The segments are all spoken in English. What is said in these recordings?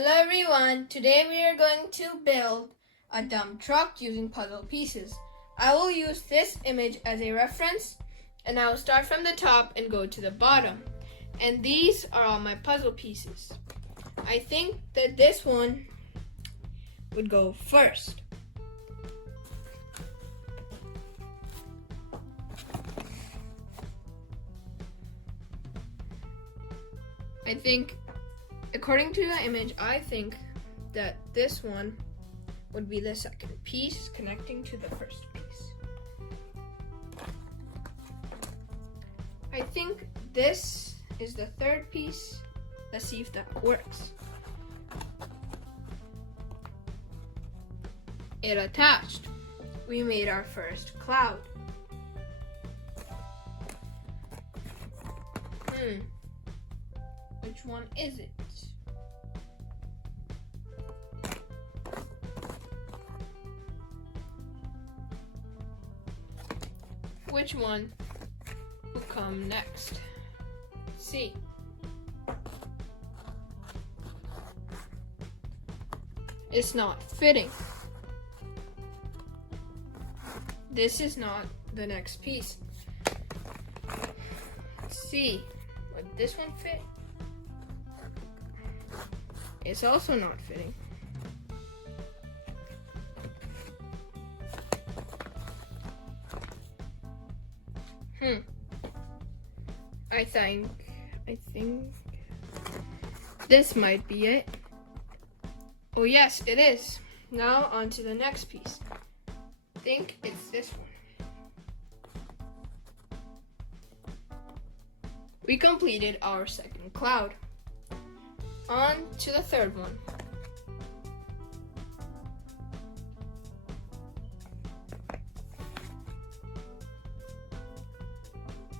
Hello everyone, today we are going to build a dump truck using puzzle pieces. I will use this image as a reference and I will start from the top and go to the bottom. And these are all my puzzle pieces. I think that this one would go first. According to the image, I think that this one would be the second piece connecting to the first piece. I think this is the third piece. Let's see if that works. It attached. We made our first cloud. Which one is it? Which one will come next? C. It's not fitting. This is not the next piece. C. Would this one fit? It's also not fitting. I think this might be it. Oh yes, it is. Now on to the next piece. I think it's this one. We completed our second cloud. On to the third one.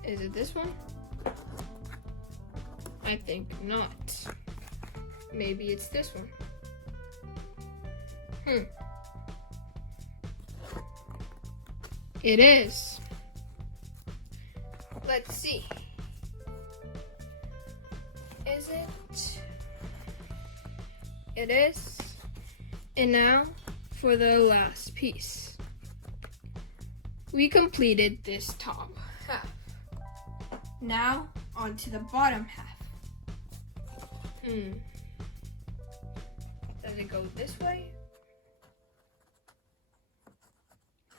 Is it this one? I think not. Maybe it's this one. It is. Let's see. Is it? It is. And now for the last piece. We completed this top half. Now onto the bottom half. Does it go this way?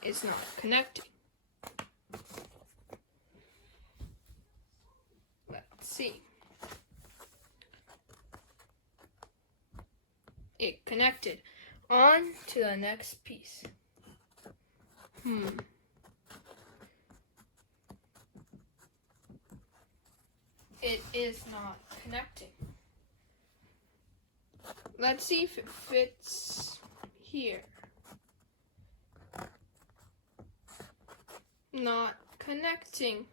It's not connecting. Let's see. It connected. On to the next piece. It is not connecting. Let's see if it fits here. Not connecting.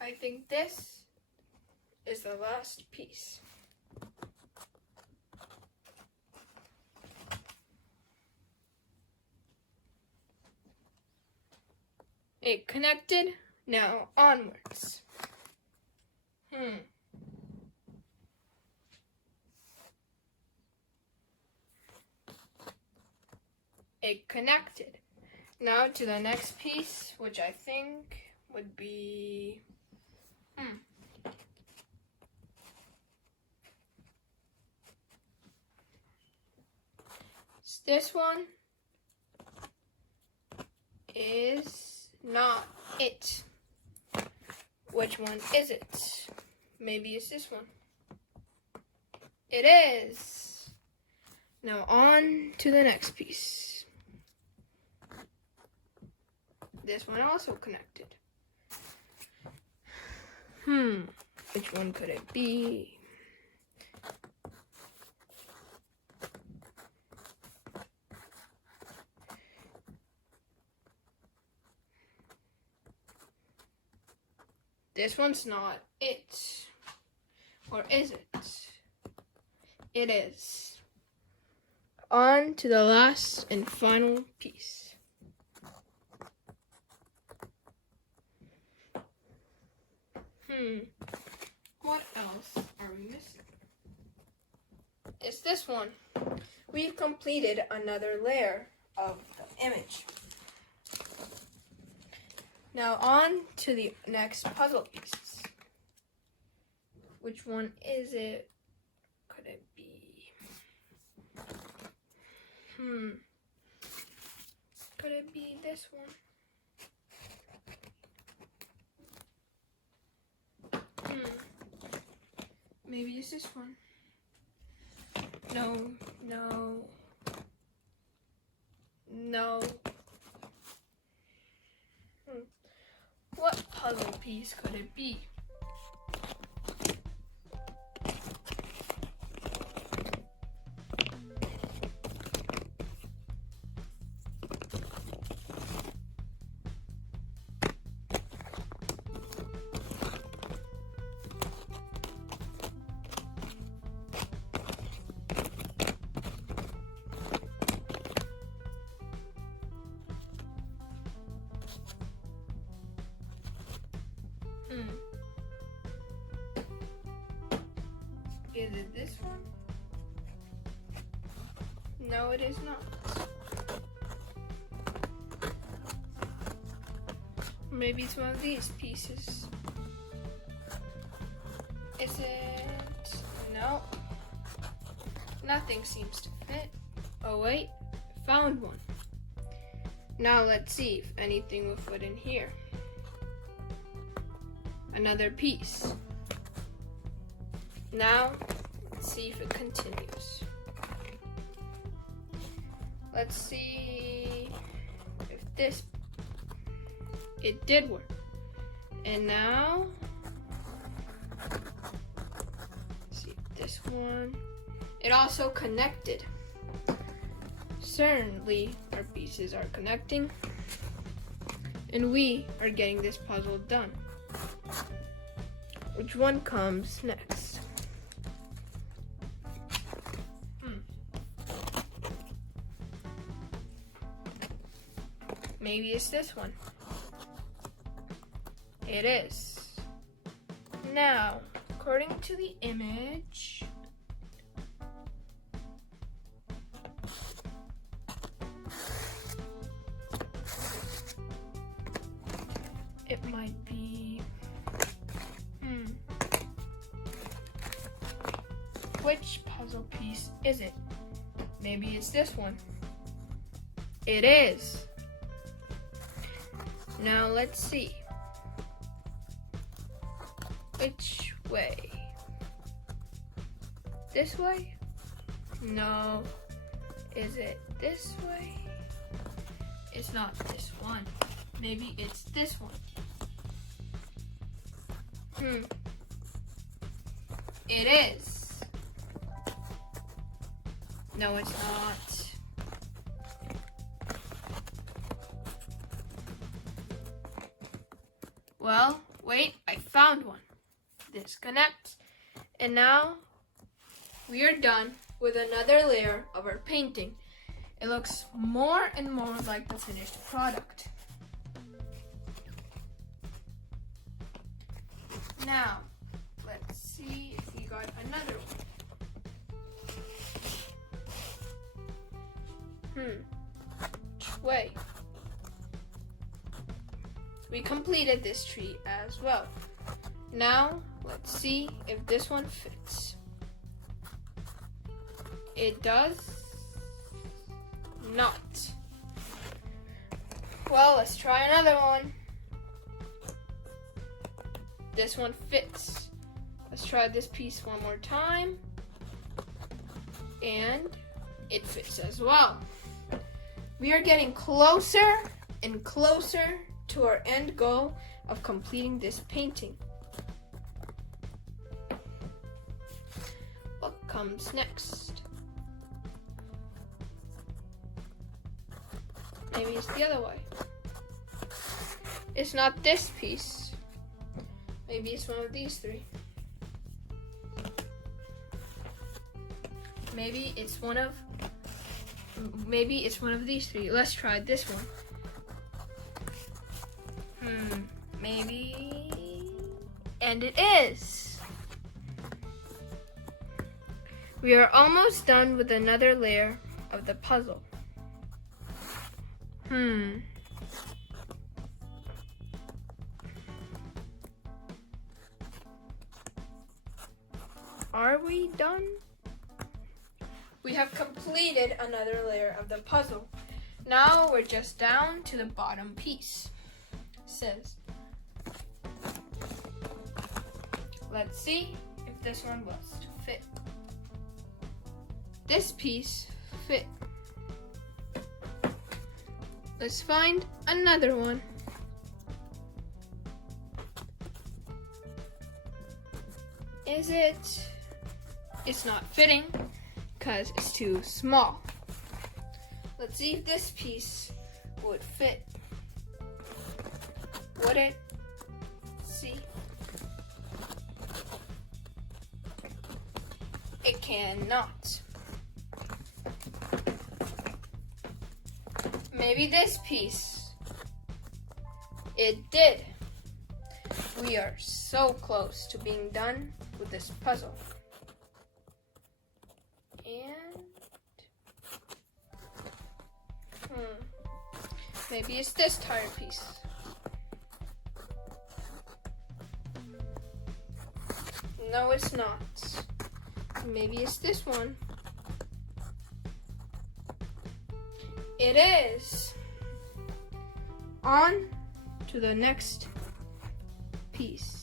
I think this is the last piece. It connected. Now onwards. It connected. Now to the next piece, which I think would be this one is not it. Which one is it? Maybe it's this one. It is. Now on to the next piece. This one also connected. Which one could it be? This one's not it. Or is it? It is. On to the last and final piece. What else are we missing? It's this one. We've completed another layer of the image. Now on to the next puzzle pieces. Which one is it? Could it be? Could it be this one? Maybe it's this one. No. What puzzle piece could it be? Is it this one? No, it is not. Maybe it's one of these pieces. Is it? No. Nothing seems to fit. Oh wait, found one. Now let's see if anything will fit in here. Another piece. Now, let's see if it continues. Let's see if it did work. And now, let's see if this one, it also connected. Certainly, our pieces are connecting, and we are getting this puzzle done. Which one comes next? Maybe it's this one. It is. Now, according to the image, it might be, which puzzle piece is it? Maybe it's this one. It is. Now let's see. Which way? This way? No. Is it this way? It's not this one. Maybe it's this one. It is. No, it's not. Well, wait, I found one. Disconnect. And now we are done with another layer of our painting. It looks more and more like the finished product. Now, let's see if we got another one. Which way? We completed this tree as well. Now, let's see if this one fits. It does not. Well, let's try another one. This one fits. Let's try this piece one more time. And it fits as well. We are getting closer and closer to our end goal of completing this painting. What comes next? Maybe it's the other way. It's not this piece. Maybe it's one of these three. Maybe it's one of these three. Let's try this one. Maybe, and it is. We are almost done with another layer of the puzzle. Are we done? We have completed another layer of the puzzle. Now we're just down to the bottom piece. It says, let's see if this one was to fit. This piece fit. Let's find another one. Is it? It's not fitting because it's too small. Let's see if this piece would fit. Would it? Let's see. It cannot. Maybe this piece. It did. We are so close to being done with this puzzle. And maybe it's this tire piece. No, it's not. Maybe it's this one. It is. On to the next piece.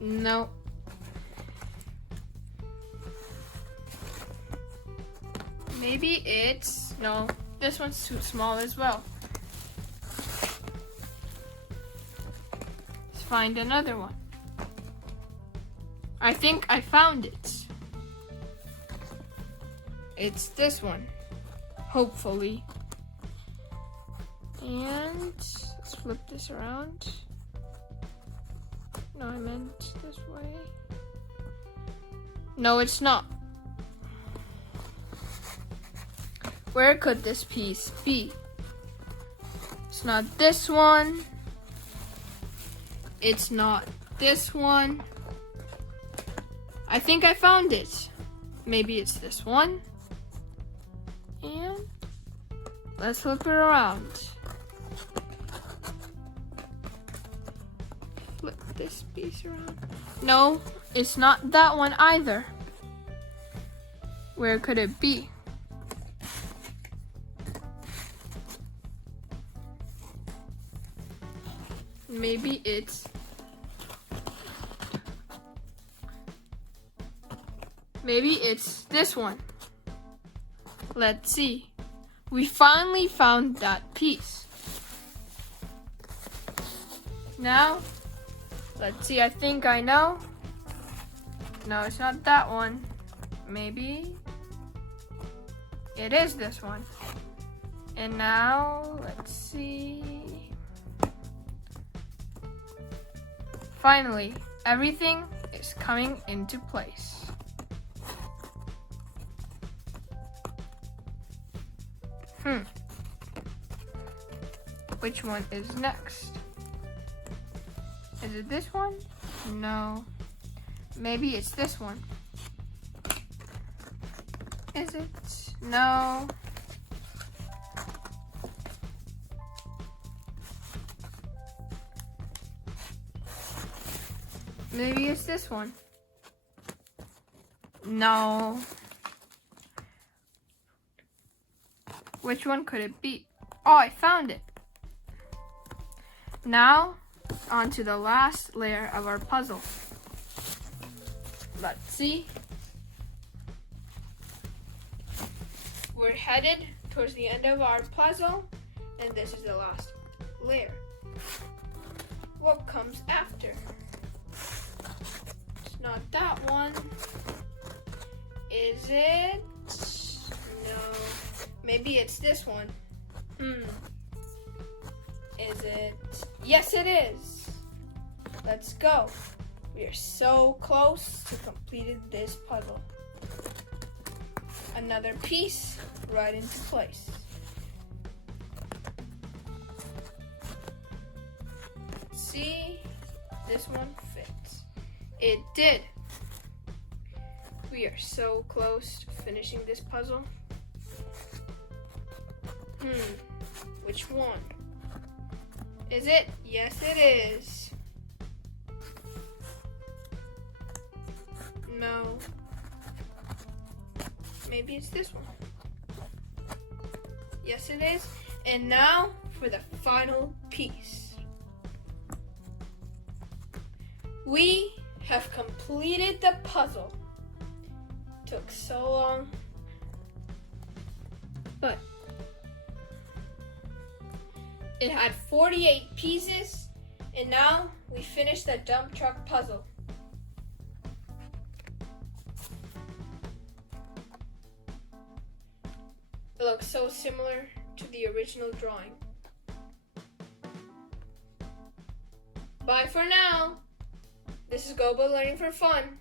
No. Maybe it's, no, this one's too small as well. Let's find another one. I think I found it. It's this one, hopefully. And let's flip this around. No, I meant this way. No, it's not. Where could this piece be? It's not this one. It's not this one. I think I found it. Maybe it's this one. And let's flip it around. Flip this piece around. No, it's not that one either. Where could it be? Maybe it's this one. Let's see. We finally found that piece. Now, let's see. I think I know. No, it's not that one. Maybe it is this one. And now, let's see. Finally, everything is coming into place. Which one is next? Is it this one? No. Maybe it's this one. Is it? No. Maybe it's this one. No. Which one could it be? Oh, I found it. Now, on to the last layer of our puzzle. Let's see. We're headed towards the end of our puzzle, and this is the last layer. What comes after? It's not that one. Is it? No. Maybe it's this one. Is it? Yes, it is. Let's go. We are so close to completing this puzzle. Another piece right into place. Let's see. this one fits. It did. We are so close to finishing this puzzle. Which one? Is it? Yes, it is. No. Maybe it's this one. Yes, it is. And now for the final piece. We have completed the puzzle. Took so long, but it had 48 pieces, and now we finished the dump truck puzzle. It looks so similar to the original drawing. Bye for now. This is Gobo Learning for Fun.